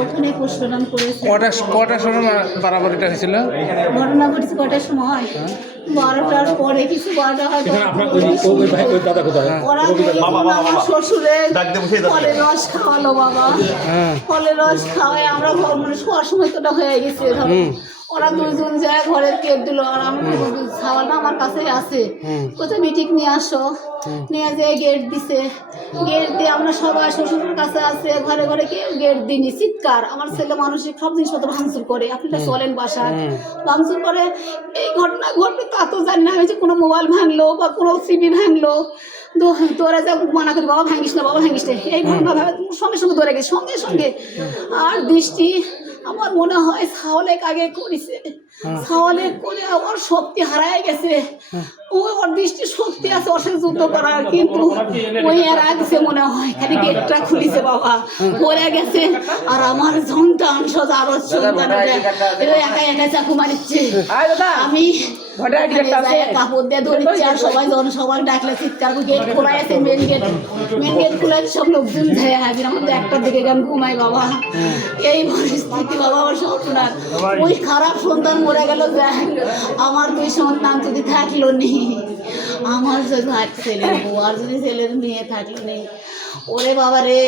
ওখানে পুষ্পদান করেছে। কটার সময় বাড়াবাড়িটা হয়েছিল? ঘটনা ঘটেছে কটার সময়? 12টার পরে কিছু 12টা হয়তো। ওরা আমার শ্বশুরের ফলের রস খাওয়ালো বাবা। ফলের রস খাওয়াই আমরা মানে শোয়ার সময় তোটা হয়ে গেছে। ধরো ওরা দুজন যায় ঘরের কেট দিল, আর আমি খাওয়াটা আমার কাছেই আছে। কোথায় মিটিং নিয়ে আসো, নিয়ে যেয়ে গেট দিছে। গেট দিয়ে আমরা সবাই শ্বশুরের কাছে আছে, ঘরে ঘরে কেউ গেট দিইনি। চিৎকার, আমার ছেলে মানসিক সব জিনিসপত্র ভাঙচুর করে। আপনারা চলেন বাসায়, ভাঙচুর করে। এই ঘটনা ঘটবে তা তো জানি না, হয়েছে কোনো মোবাইল ভাঙলো বা কোনো সিবি ভাঙলো। তোরা যা মানা করি, বাবা ভাঙিস না, বাবা ভাঙিস না, এই ঘটনা ভাবে সঙ্গে সঙ্গে ধরে গেছে, সঙ্গে সঙ্গে। আর দৃষ্টি আমার মনে হয় ছাওয়ালেক আগে করেছে, ছাওয়ালেক করে ওর শক্তি হারায় গেছে। ওর দৃষ্টি শক্তি আছে ওর সাথে যুদ্ধ করার, কিন্তু ওই এর আগছে মনে হয়, খালি গেটটা খুলিছে বাবা, পরে গেছে। আর আমার সন্তান সোজা আরো সন্তান একা একা চাকু মারিচ্ছে। আমি কাপড় দিয়ে ধরেছি, আর সবাই সবাই ডাকলে চিৎকার। গেট খোলা আছে, মেন গেট খোলা আছে, সব লোকজন যায় হাজির। আমার তো একটার দিকে গান ঘুমাই বাবা। এই পরিস্থিতি বাবা আমার সন্তান, ওই খারাপ সন্তান মরে গেল। আমার দুই সন্তান যদি থাকলো নি, আমার যদি ছেলের বউ আর যদি ছেলের মেয়ে থাকলো নি, ওরে বাবা রে।